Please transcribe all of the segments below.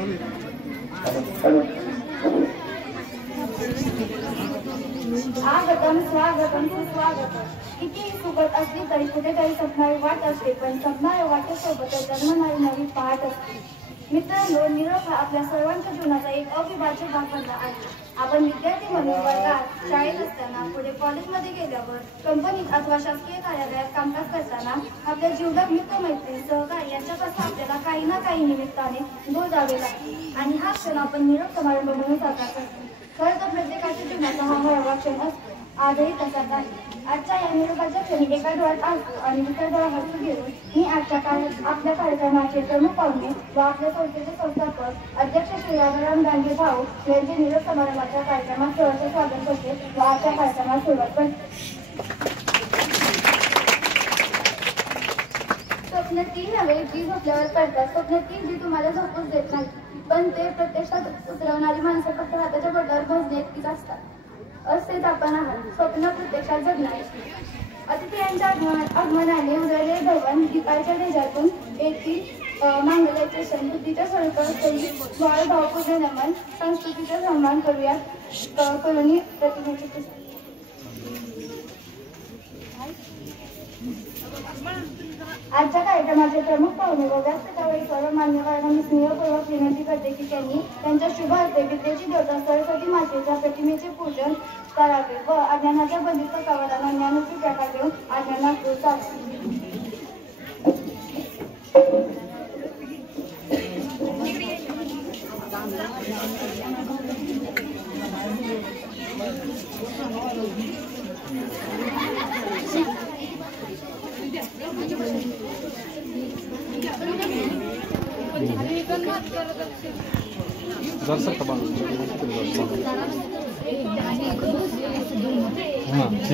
स्वागतम स्वागतम सुस्वागतम. कितीही सुखद असली तरी कुठेतरी स्वप्नाळी वाट असते, पण स्वप्नाळी वाटेसोबतच जन्मणारी नवी पहाट असते. मित्रांनो, निरोप हा आपल्या सर्वांच्या जीवनाचा एक अविभाज्य भाग बनला आहे. आपण विद्यार्थी म्हणून वर्गात, शाळेत असताना, पुढे कॉलेजमध्ये गेल्यावर, कंपनीत अथवा शासकीय कार्यालयात कामकाज करताना आपल्या जीवनात मित्रमैत्री, सहकारी यांच्यापासून आपल्याला काही ना काही निमित्ताने दूर जावे लागते आणि हा क्षण आपण निरोप समारंभ म्हणून साजरा करतो. खरं तर प्रत्येकाच्या जीवनाचा हा हळवा क्षण असतो. आजही तसाच आहे. आजच्या या निरोपाच्या क्षणी एका डोळ्यात असतो आणि दुसऱ्या डोळ्यात हसू घेऊन मी आपल्या कार्यक्रमाचे प्रमुख पाहुणे व आपल्या संस्थेचे संस्थापक अध्यक्ष श्री राजाराम डांगे भाऊ यांचे निरोप समारंभाच्या कार्यक्रमात सहर्ष स्वागत करते व आजच्या कार्यक्रमात सुरुवात करते. स्वप्न तीन नव्हे जी झोपल्यावर पडतात. स्वप्न तीन जी तुम्हाला झोपूच देत नाही, पण ते प्रत्यक्षात उतरवणारी माणसं फक्त हाताच्या बोटावर भजणे इतकीच असतात. असेच आपण आहात, स्वप्न प्रत्यक्षात जगणारे. अतिथीयांच्या आगमनाने उजळले भवन दीपाच्या ढेजातून येथील मांगल्याचे क्षण बुद्धीच्या सळकळी वाळ भावपूर्ण नमन संस्कृतीचा सन्मान करूया करुणी प्रतिमेचे पुस्तक. आजच्या कार्यक्रमाचे प्रमुख पाहुणे व व्यासपीठावर सर्व मान्यवरांना मी स्नेहपूर्वक विनंती करते की त्यांनी त्यांच्या शुभ हस्ते विद्येची देवता सरस्वती मातेच्या प्रतिमेचे पूजन करावे व अज्ञानाच्या बंदिस्त कवरांना ज्ञानाची प्रकार देऊन अज्ञानात दूर जावे.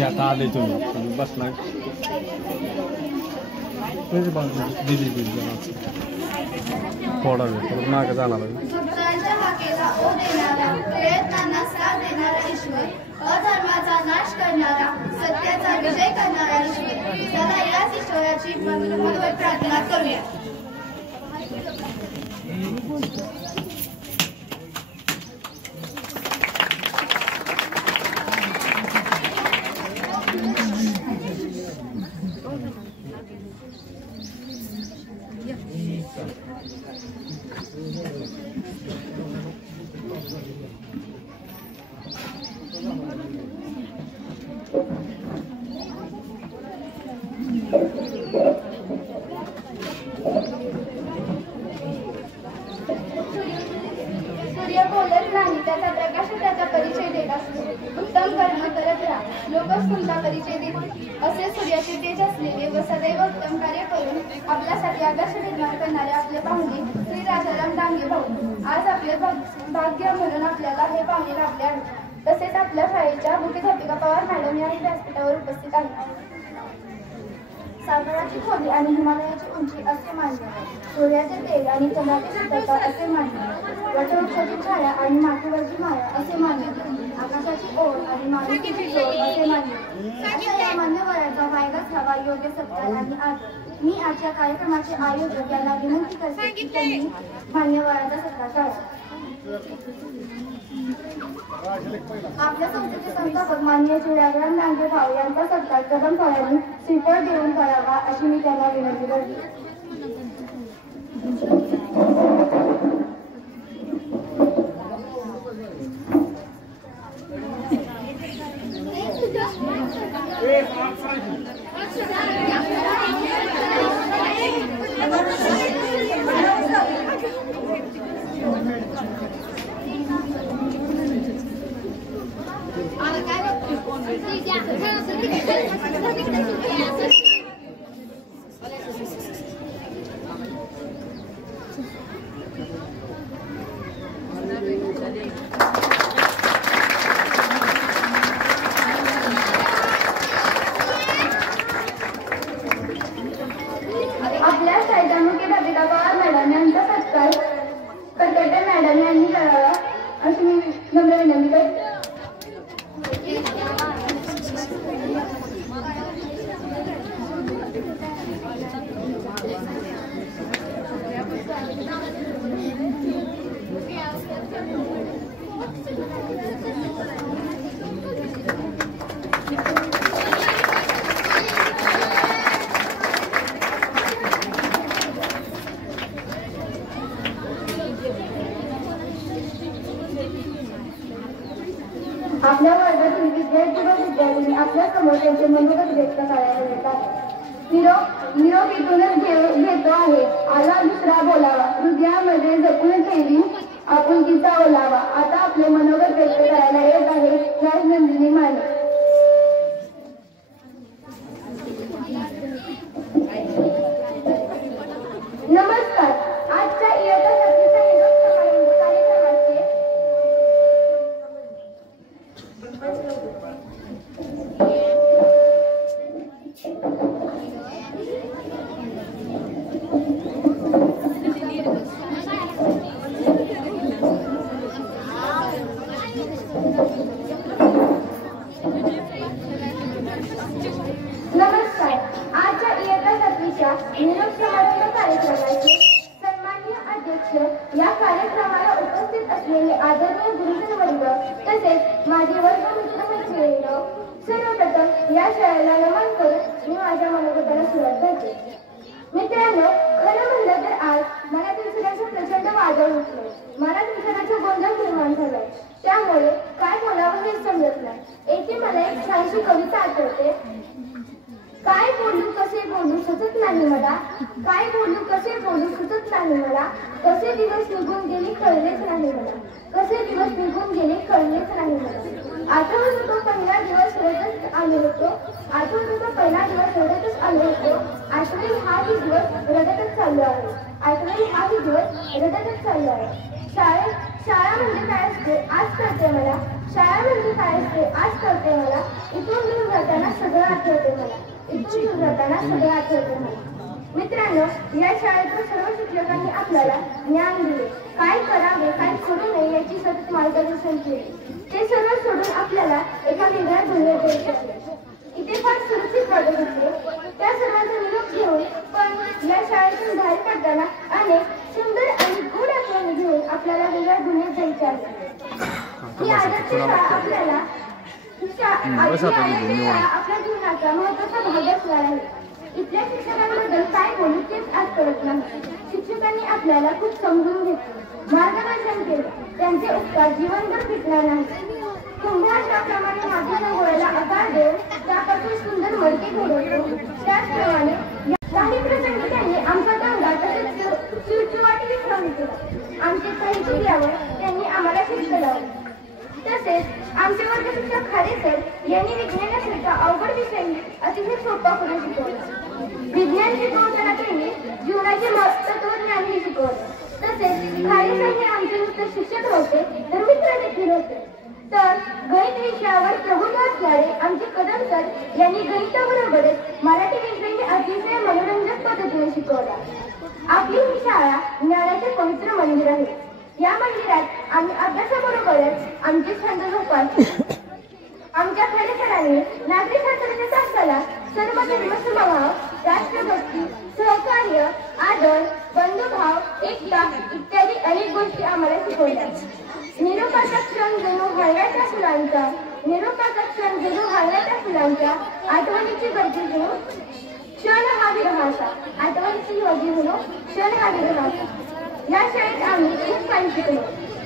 आता आले तुम्ही बसला थोडा वेळ मागे जाणार अधर्माचा नाश करणारा, सत्याचा विजय करणारा ईश्वर, सदा याच ईश्वराची मनोभावे प्रार्थना करूया. सूर्य बोलत नाही, त्याचा प्रकाश त्याचा परिचय देत असतो. उत्तम कर्म करत राहा, लोकच तुमचा परिचय देतील. असे सूर्याचे तेज असलेले व सदैव उत्तम कार्य करून आपल्यासाठी आदर्श निर्माण करणारे आपले पाहुणे श्री राजाराम डांगे भाऊ आज आपले भाग्य म्हणून आपल्याला हे पाहुणे लाभले आहेत. तसेच आपल्या शाळेच्या मुख्याध्यापिका पवार मॅडम या व्यासपीठावर उपस्थित आहेत. सागराची खोली आणि हिमालयाची उंची असे मानले, सूर्याचे तेज आणि चंद्राची शीतलता असे मानले, वटवृक्षाची छाया आणि मातीवरची माया असे मानले, आकाशाची ओढ आणि माणुसकीची जोड असे मानले. अशा या मान्यवरांचा व्हायलाच हवा योग्य सत्कार आणि आदर. मी आजच्या कार्यक्रमाचे आयोजक यांना विनंती करते की त्यांनी मान्यवरांचा सत्कार करावा. आपल्या संस्थेचे संस्थापक माननीय श्री राजाराम डांगे भाऊ यांचा सत्कार प्रथम फळांनी श्रीफळ देऊन करावा अशी मी त्यांना विनंती करते. आपल्या शाळेच्या मुख्याध्यापिका पवार मॅडम यांचा सत्कार कटकटे मॅडम यांनी करावा अशी मी नम्र विनंती करते. आपल्या वर्गातील विद्यार्थी व विद्यार्थिनी आपल्या समोर त्यांचे मनोगत व्यक्त करायला येतात। निरोप इथूनच घेतो आहे, आला दुसरा बोलावा, हृदयामध्ये जपून ठेवी आपुलकीचा ओलावा। आता आपले मनोगत व्यक्त करायला येत आहे राजनंदिनी माने। नमस्कार। आजच्या इयत्ता 7वीच्या निरोप समारंभ कार्यक्रमाचे सन्माननीय अध्यक्ष, या कार्यक्रमाला उपस्थित असलेले आदरणीय गुरुजन वर्ग तसेच माझे वर्ग मित्र सर्वप्रथम या शाळेला नमन करून मी माझ्या मनोगताला सुरुवात करते। मित्रांनो, खरं म्हणलं तर आज मनातील सुराचं प्रचंड वादळ उठलंय, मनात विचाराचा गोंधळ निर्माण झालाय, त्यामुळे काय बोलावं हे समजत नाही। एके मला एक छानशी कविता आठवते। काय बोलू कसे बोलू सुचत नाही मला, काय बोलू कसे बोलू सुचत नाही मला, कसे दिवस निघून गेले कळलेच नाही मला, कसे दिवस निघून गेले कळलेच नाही मला। आठवत होतो पहिला दिवस रडतच आलो होतो, आठवत होतो पहिला दिवस रडतच आलो होतो, आठवेल हाही दिवस रडतच चाललो आहे, आठवेल हाही दिवस रडतच चाललो आहे। शाळा म्हणजे काय असते आज कळते मला, शाळा म्हणजे काय असते आज कळते मला, इथून दूर जाताना सगळं आठवते मला, इथून दूर जाताना सगळं आठवते मला। मित्रांनो, या शाळेतल्या सर्व शिक्षकांनी आपल्याला ज्ञान दिले, काय करावे काय करू नये याची सतत मार्गदर्शन केले, ते सर्व सोडून आपल्याला एका वेगळ्या दुनियेत गेले। इथे फार सुरक्षित वाटत होते, त्या सर्वांचा निरोप घेऊन पण या शाळेतून बाहेर पडताना अनेक सुंदर आणि गोड आठवणी घेऊन आपल्याला वेगळ्या दुनियेत जायचे आहे। ही आदर्श शाळा आपल्याला आपल्या जीवनाचा महत्वाचा भाग असणार आहे। इथल्या शिक्षकांबद्दल काय बोलू तेच आज कळत नाही। शिक्षकांनी आपल्याला खूप समजून घेतले, मार्गदर्शन केले, त्यांचे उपकार जीवनभर फिटणार नाही। कुंभार ज्याप्रमाणे मातीच्या गोळ्याला आकार देऊन त्यापासून सुंदर मडके घडवतो, त्याचप्रमाणे काही प्रसंगी त्यांनी आमचा दंगा तसेच चिवचिवाटी विश्राम केला। आमचे काही चुकल्यावर त्यांनी आम्हाला शिस्त लावली। तसेच आमचे वर्ग शिक्षक खाडे सर यांनी विज्ञानासारखा अवघड विषय अतिशय सोपा करून शिकवला। विज्ञान शिकवताना त्यांनी जीवनाचे तत्वज्ञानही शिकवले। तसेच खाडे सर हे आमचे नुसते शिक्षक नव्हते तर मित्र देखील होते। तर गणित विषयावर प्रभुदास झाडे आमचे कदम सर यांनी गणिताबरोबरच मराठी विषयही अतिशय मनोरंजक पद्धतीने शिकवला। आपली ही शाळा ज्ञानाचे पवित्र मंदिर आहे। या मंदिरात आम्ही अभ्यासाबरोबरच आमचे छंद जोपासतो। आमच्या खाडे सरांनी नागरिकशास्त्राच्या तासाला सर्व धर्मसमभाव, राष्ट्रभक्ती, सहकार्य, आदर, बंधुभाव, एकता इत्यादी अनेक गोष्टी आम्हाला शिकवल्या। निरोपाचा क्षण जणू हळव्याच्या फुलांचा, निरोपाचा क्षण जणू हळव्याच्या फुलांचा, आठवणीची गर्दी जणू क्षण हा विरहाचा, आठवणीची गर्दी जणू क्षण हा विरहाचा। या शाळेत आम्ही खूप काही शिकलो।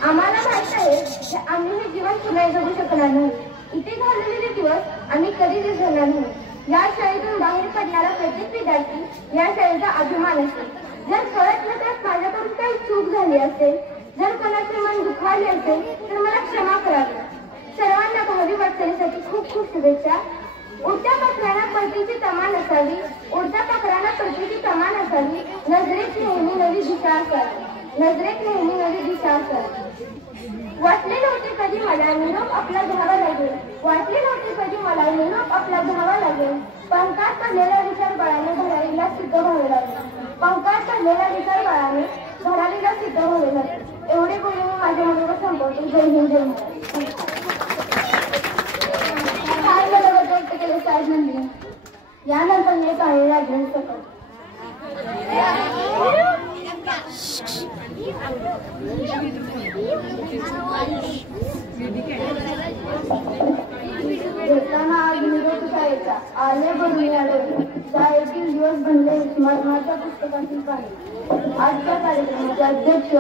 आम्हाला माहित आहे की आम्ही हे जीवन पुन्हा जगू शकणार नाही, इथे घालवलेले दिवस आम्ही कधीच विसरणार नाही। या शाळेतून बाहेर पडणारा प्रत्येक विद्यार्थी या शाळेचा अभिमान असेल। जर कळत नसल्यास माझ्याकडून काही चूक झाली असेल, जर कोणाचे मन दुखावले असेल तर मला क्षमा करावी। सर्वांना भावी वाटचालीसाठी खूप खूप शुभेच्छा। उडत्या पाखरांना परतीची तमा नसावी, उडत्या पाखरांना परतीची तमा नसावी, नजरेत नेहमी नवी दिशा असावी, नजरेत नेहमी नवी दिशा असावी। वाटले नव्हते कधी मला निरोप आपला घ्यावा लागेल, वाटले नव्हते कधी मला निरोप आपला घ्यावा लागेल, पंखात पडलेला विचार बाळाने भरारीला सिद्ध व्हावे लागेल, पंखात पडलेला विचार बाळाने भरारीला सिद्ध व्हावे लागेल। एवढे बोलून मी माझ्या मनोगत संपवतो। जय हिंद, जय महाराष्ट्र। यानंतर मी काही राजन सकट घेताना आज निरोप शाळेचा आले भरून आले, शाळेतील दिवस बनले स्मरणाच्या पुस्तकातील पाणी। आजच्या कार्यक्रमाचे अध्यक्ष,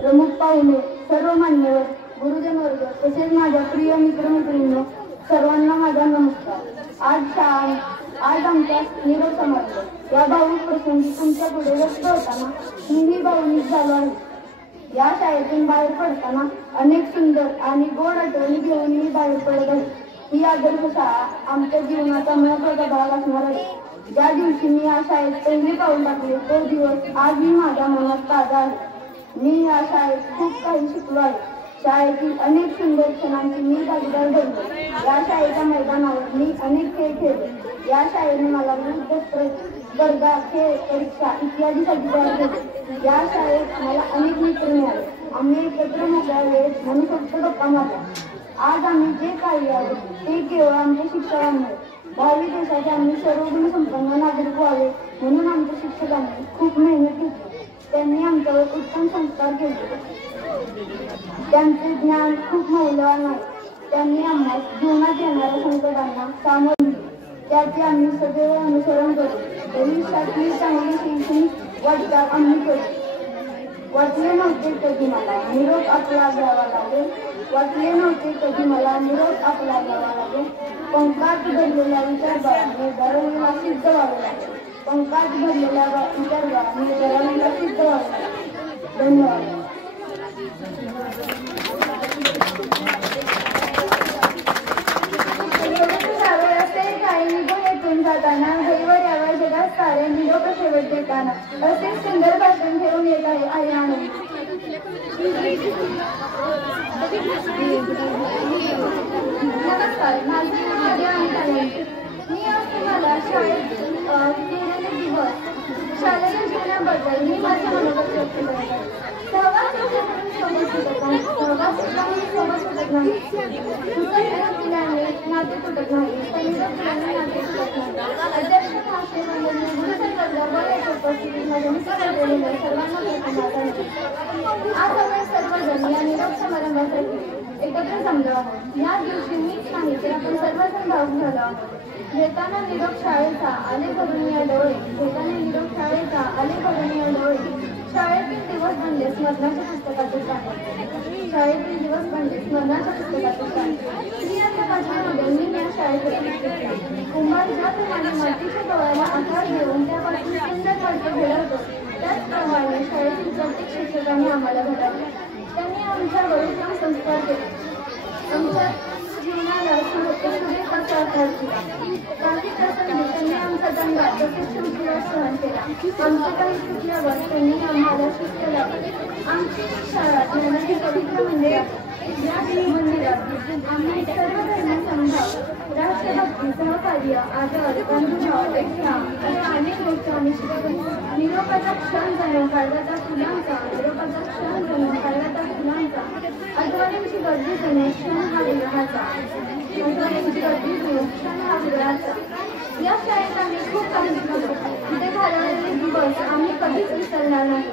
प्रमुख पाहुणे, सर्व मान्यवर, गुरुजन वर्ग तसेच माझ्या प्रिय मित्रमैत्रिणींनो, सर्वांना माझा नमस्कार. आज आमचा निरोप समारंभ या भावनिक प्रसंगी तुमच्या पुढे व्यक्त होताना मीही भावनिक झालो आहे. या शाळेतून बाहेर पडताना अनेक सुंदर आणि गोड आठवणी घेऊन मी बाहेर पडत आहे. ही आदर्श शाळा आमच्या जीवनाचा महत्त्वाचा भाग असणार आहे. ज्या दिवशी मी या शाळेत पहिले पाऊल टाकले तो दिवस आजही माझ्या मनात ताजा आहे. मी या शाळेत खूप काही शिकलो आहे. शाळेतील अनेक सुंदर क्षणांची मी भागीदार बनलो. या शाळेच्या मैदानावर मी अनेक खेळ खेळले. या शाळेने मला विविध स्पर्धा, खेळ, परीक्षा इत्यादीसाठी तयार केले. या शाळेत मला अनेक मित्र मिळाले. आम्ही एकत्र मोकळ्या वेळेत म्हणू शकतो गप्पा मारल्या. आज आम्ही जे काही आहे ते केवळ आमच्या शिक्षकांमुळे. भावी देशाचे आम्ही सर्वगुण संपन्न नागरिक व्हावे म्हणून आमच्या शिक्षकांनी खूप मेहनत घेतली. त्यांनी आमच्यावर उत्तम संस्कार केले. त्यांचे ज्ञान खूप मौल्यवान आहे. त्यांनी आम्हाला जीवनात येणाऱ्या संकटांना सामोरे गेले. त्याचे आम्ही सदैव अनुसरण करू. भविष्यातली चांगली शैक्षणिक वाटचाल आम्ही करू. वाटले नव्हते कधी मला निरोप आपला घ्यावा लागेल. वाटले नव्हते कधी मला निरोप आपला घ्यावा लागेल. पंखात भरलेल्या विचारभावाने दरवेळेला सिद्ध व्हावे लागेल. पंखात भरलेल्या विचारभावाने दरवेळेला सिद्ध व्हावे लागेल. धन्यवाद. जाताना घरीवर यावर जगात सारे निरोप शेवट देताना असे सुंदर भाषण घेऊन येत आहे आई आनंद. नमस्कार, माझे नाव आहे आनंद. मी आज तुम्हाला शाळेत गेलेले दिवस, शालेय जीवनाबद्दल मी माझ्या मनात व्यक्त करत आहे. सहवास सोबत सुटत नाही, सहवास सोबत सुटत नाही, निरोप दिल्याने नाते तुटत नाही, निरोप दिल्याने नाते तुटत नाही. अध्यक्ष महाशय मंडळी, गुरुसंवर्ग व उपस्थितीत माझ्या मित्रमंडळींना सर्वांना प्रथम आज आपण सर्वजण या निरोप समारंभासाठी एकत्र जमलो आहोत. या दिवशी मीच नाही तर आपण सर्वजण भावूक झालो आहोत. घेताना निरोप शाळेचा आले भरून या डोळे, घेताना निरोप शाळेचा आले भरून या डोळे. शाळेतील दिवस बनले स्मरणाच्या पुस्तकातच आहे. शाळेतील दिवस बनले स्मरणाच्या पुस्तकातच आहे. स्त्रियांच्या भाषणामध्ये मी या शाळेत कुंभार ज्याप्रमाणे मातीच्या डोळ्याला आकार देऊन त्यापासून सुंदर मार्ग घडवतो, त्याचप्रमाणे शाळेतील प्रत्येक शिक्षकांनी आम्हाला घडवले. त्यांनी आमच्यावर उत्तम संस्कार केले. आमच्या जीवनाला सुरेख असा आकार दिला. काही प्रसंगी त्यांनी आमचा दंगा तसेच शिवजीवर सहन केला. आमचे काही चुकल्यावर त्यांनी आम्हाला शिस्त लावली. आमची शाळा ज्ञानाची पवित्र मंदिरात आम्ही सर्व धर्म समभाव, राष्ट्रभक्ती, सहकार्य, आदर, बंधुभाव, एकता अशा अनेक गोष्टी आम्ही शिकतो. निरोपाचा क्षण जणू काळवाच्या फुलांचा, निरोपाचा क्षण जणू काळवाच्या फुलांचा, आठवड्यांची गर्दी जणू क्षण हा विरहाचा, आठवड्यांची गर्दी जणू क्षण हा विरहाचा. या शाळेत आम्ही खूप काही शिकलो. तिथे घालवलेले दिवस आम्ही कधीच विसरणार नाही.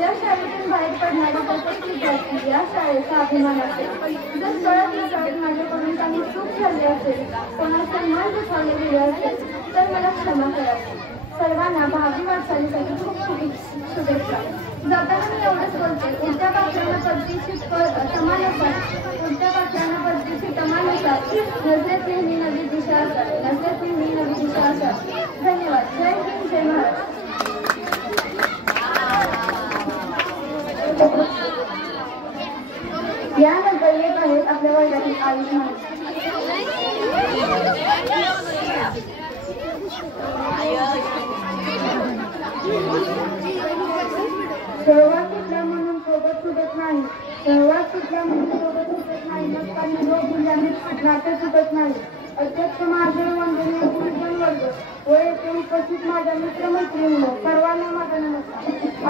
या शाळेतून बाहेर पडणारी प्रत्येक विद्यार्थी या शाळेचा अभिमान असेल. जर कळत नकळत माझ्याकडून काही चूक झाली असेल, कोणाचा मान दुखावले गेले असेल तर मला क्षमा करावी. सर्वांना भावी वाटचालीसाठी खूप खूप शुभेच्छा. जाताना मी एवढंच बोलते, उलट्या पाखरांना पद्धतीची समान असतात, उलट्या पाखरांना पद्धतीची समान असतात. नजरेत नेहमी नवी दिशा असतात, नजरेत नेहमी नवी दिशा असतात. धन्यवाद. जय हिंद, जय महाराष्ट्र. यानंतर येत आहेत आपल्या वर्गातील आयुष्मान. सहवास सुटला म्हणून सोबत सुटत नाही, सहवास सुटला म्हणून सोबत सुटत नाही, नसता निरोप दिल्याने नाते सुटत नाही. अध्यक्ष महाशय मंडळी, गुरुजन वर्ग व येथे उपस्थित माझ्या मित्रमैत्रिणींनो, सर्वांना माझा नमस्कार.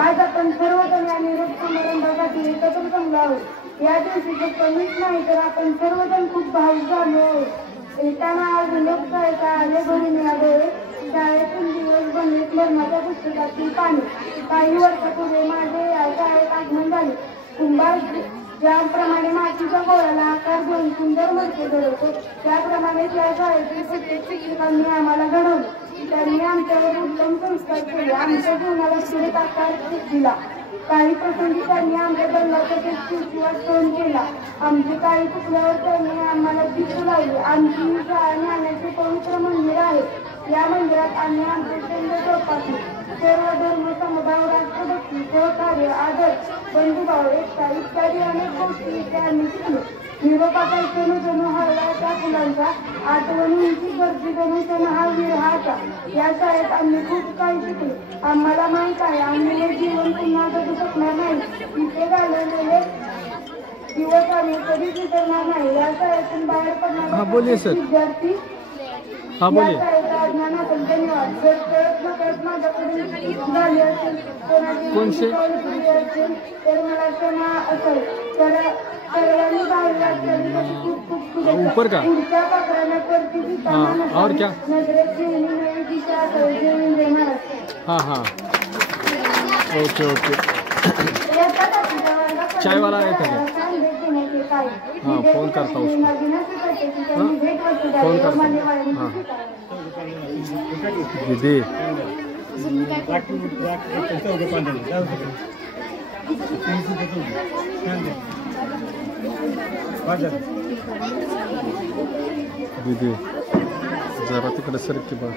आज आपण सर्वजण या निरोप समारंभासाठी एकत्र जमलो आहोत. या दिवशी फक्त मीच नाही तर आपण सर्वजण खूप भावुक झालो आहोत. येताना आज निरोप शाळेचा आले भरून मिळाले. शाळेतून दिवस बनले स्मरणाच्या पुस्तकातील पाणी. काही वर्षापूर्वी माझे या शाळेत आगमन झाले. कुंभार ज्याप्रमाणे मातीच्या गोळ्याला आकार देऊन सुंदर मडके घडवतो, त्याप्रमाणे त्या शाळेतील प्रत्येक शिक्षकांनी आम्हाला घडवले. त्यांनी आमच्यावर उत्तम संस्कार केले, आमच्या जीवनाला सुरेख आकार दिला. काही प्रसंगी त्यांनी आमच्या दंडाचा चिडचिवाट सहन केला. आमचे काही चुकल्यावर त्यांनी आम्हाला शिकू लागली. आमची शाळा ज्ञानाचे पवित्र मंदिर आहे. या मंदिरात आम्ही आमचे छंद जोपासले. सर्व धर्म, समभाव, राष्ट्रभक्ती, सहकार्य, आदर, बंधुभाव, एकता इत्यादी अनेक गोष्टी इथे आम्ही शिकलो. निरोपाचा जणू हळला त्या फुलांचा, आठवणींची गर्दी जणू हा विरहाचा. या शाळेत आम्ही खूप काही शिकलो. आम्हाला माहित आहे आम्ही हे जीवन पुन्हा जगू शकणार नाही. इथे घालवलेले दिवस आम्ही कधीच विसरणार नाही. या शाळेतून बाहेर पडणारे विद्यार्थी अज्ञानातून धन्यवाद. जर कळत नकळत माझ्याकडून झाले असेल, कोणाची असेल तर मला क्षमा असेल. तर सर्वांनी बाहेर खूप खूप शुभेच्छा. पुढच्या पात्रांना करती नजरेत घेऊन नवी दिशा असेल. जय हिंद, जय महाराष्ट्र. हां ओके चायवाला येतं का? हां फोन करता फोन करता हां दीदी दीदी जरा तिकडे सरकी बघ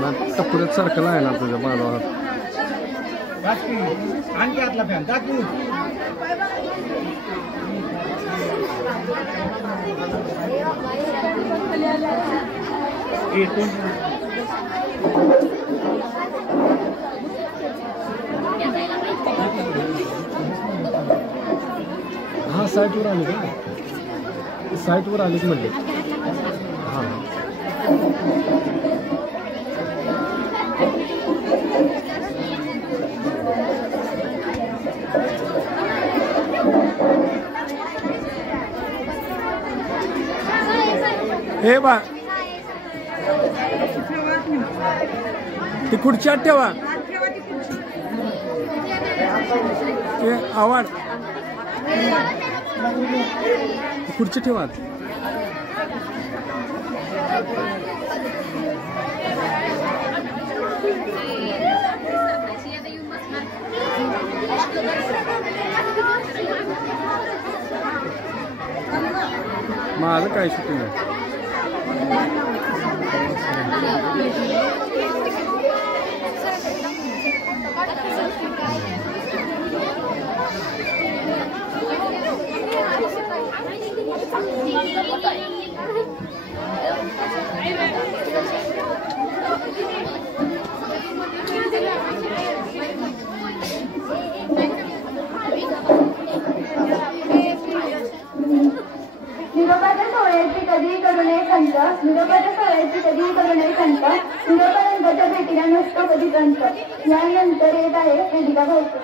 ना टपुऱ्यात सारखं आहे ना तुझ्या बाळावर. आणखी आतला फॅन टाकू. हां साईटवर आली का? साईटवर आलीच म्हटले. हां हे बा ती खुर्च्यात ठेवा. आवाज खुर्ची ठेवा. माझं काय शूटिंग आहे. निरोपाच्या सोहळ्याची कधीही करू नये खंत. निरोपाच्या सोहळ्याची कधीही करू नये खंत. निरोपानंतरच्या भेटीला नसतो कधी कंत. यानंतर येत आहे वेदिका भाऊकर.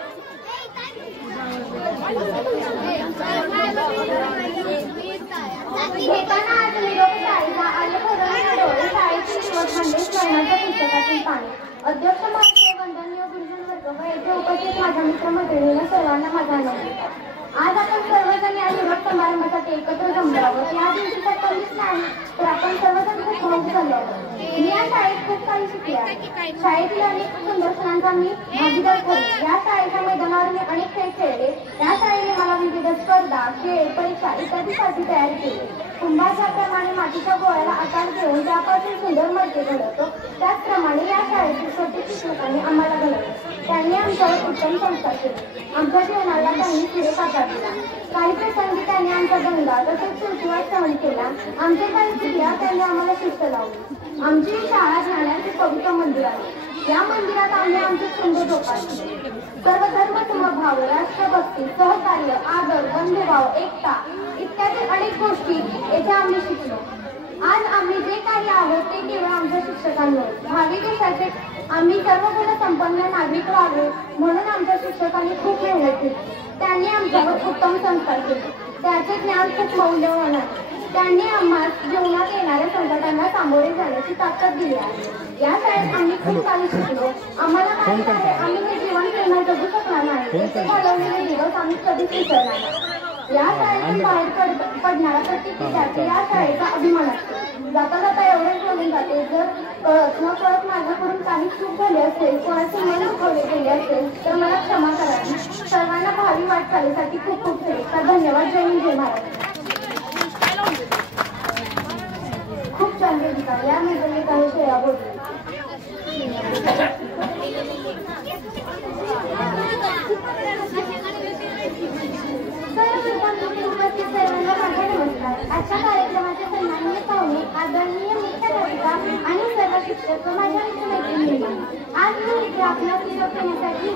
घेताना आज निरोप शाळेचा आले भरून डोळे. शाळेची निवड म्हणजे स्वर्णाच्या पुस्तकातील पाणी. अध्यक्ष महोदय, वंदनीय गुरुजन वर्ग व येथे उपस्थित माझ्या मित्रमैत्रिणींना सर्वांना माझा नमस्कार. आज आपण सर्वजण या निरोप समारंभासाठी एकत्र जमलो आहोत. या दिवशी तर कमीच नाही तर आपण सर्वजण खूप भावूक झालो आहोत. मी या शाळेत खूप काही शिकले आहे. शाळेतील अनेक सुंदर सणांचा मी भागीदार झाले. या शाळेच्या मैदानावर मी अनेक खेळ खेळले. या शाळेने मला विविध स्पर्धा, खेळ, परीक्षा इत्यादीसाठी तयार केले. कुंभाच्याप्रमाणे मातीच्या गोळ्याला आकार देऊन त्यापासून सुंदर मडके घडवतो, त्याचप्रमाणे या शाळेतील छोटे शिक्षकांनी आम्हाला घडवले. त्यांनी आमच्यावर उत्तम संस्कार केले. आमच्या जीवनाला त्यांनी शिरेपाचा दिला. काही प्रसंगी त्यांनी आमचा दंगा तसेच चिडचिवाट सहन केला. आमचे काही चुकल्या त्यांनी आम्हाला शिस्त लावली. आमची शाळा ज्ञानाचे पवित्र मंदिर आहे. या मंदिरात आम्ही आमचे छंद जोपासले. सर्व धर्म, समभाव, राष्ट्रभक्ती, सहकार्य, आदर, बंधुभाव, एकता इत्यादी अनेक गोष्टी येथे आम्ही शिकलो. आज आम्ही जे काही आहोत ते केवळ आमच्या शिक्षकांमुळे. भावी देशाचे आम्ही सर्व गुण संपन्न नागरिक व्हावे म्हणून आमच्या शिक्षकांनी खूप मेहनत केली. त्यांनी आमच्यावर उत्तम संस्कार केले. त्याचे ज्ञान खूप मौल्यवान आहे. त्यांनी आम्हाला जीवनात येणाऱ्या संकटांना सामोरे जाण्याची ताकद दिली आहे. या शाळेत आम्ही खूप काही शिकलो. आम्हाला माहित आहे आम्ही हे जीवन पुन्हा जगू शकणार नाही. येथे घालवलेले दिवस आम्ही कधीच विसरणार नाही. या शाळेतून बाहेर पडणारा प्रत्येक विद्यार्थी या शाळेचा अभिमान असतो. जाता जाता एवढेच बोलून जाते. जर कळत न कळत माझ्याकडून काही चूक झाली असेल, कोणाचे मन दुखवले गेले असेल तर मला क्षमा करावी. सर्वांना भावी वाटचालीसाठी खूप खूप शुभेच्छा. धन्यवाद. जय हिंद, जय महाराष्ट्र. खूप छान वेदिका. यामध्ये मी काही श्रेया बोलते. सर्वांना माझा नमस्कार. आजच्या कार्यक्रमाचे सन्माननीय पाहुणे, आदरणीय मुख्याध्यापिका आणि सर्व शिक्षक व माझ्या मित्रमैत्रिणी, आज मी इथे आपणास निरोप देण्यासाठी